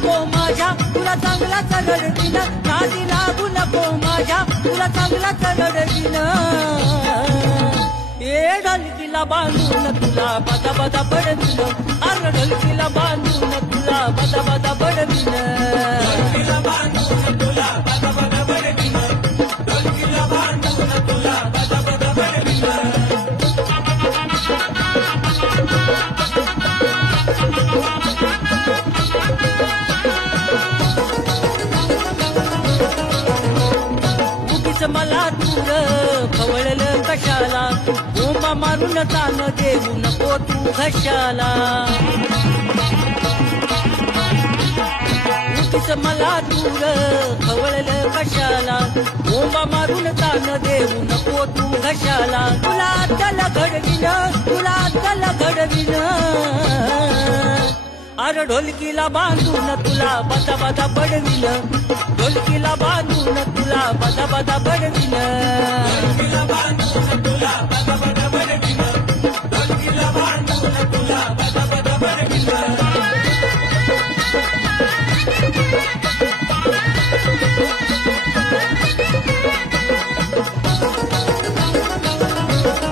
नको माझ्या तुला चांगलाच रडवीन नादी लागू नको माझ्या तुला चांगलाच रडवीन ए ढोलकीला बांधून तुला बदा बदा बडवीन अरे ढोलकीला बांधून तुला बदा बदा बडवीन ढोलकीला बांधून तुला बदा बदा बडवीन ढोलकीला बांधून तुला बदा बदा बडवीन उगीच मला दूर खवळलं कशाला बोंबा मारून तान देऊ नको तू घशाला उगीच मला दूर खवळलं कशाला बोंबा मारून तान देऊ नको तू घशाला तुला त्याला घडविन तुला त्याला घडविन अरे ढोलकीला बांधून तुला बदा बदा बडविन ढोलकीला बांधून तुला बदा बदा बडविन ढोलकीला बांधून तुला बदा बदा बडविन ढोलकीला बांधून तुला बदा बदा बडविन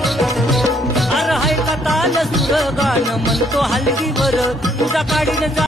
अरे हाय का ताल सुर गाणं म्हणतो हलगीवर तुझा काढीन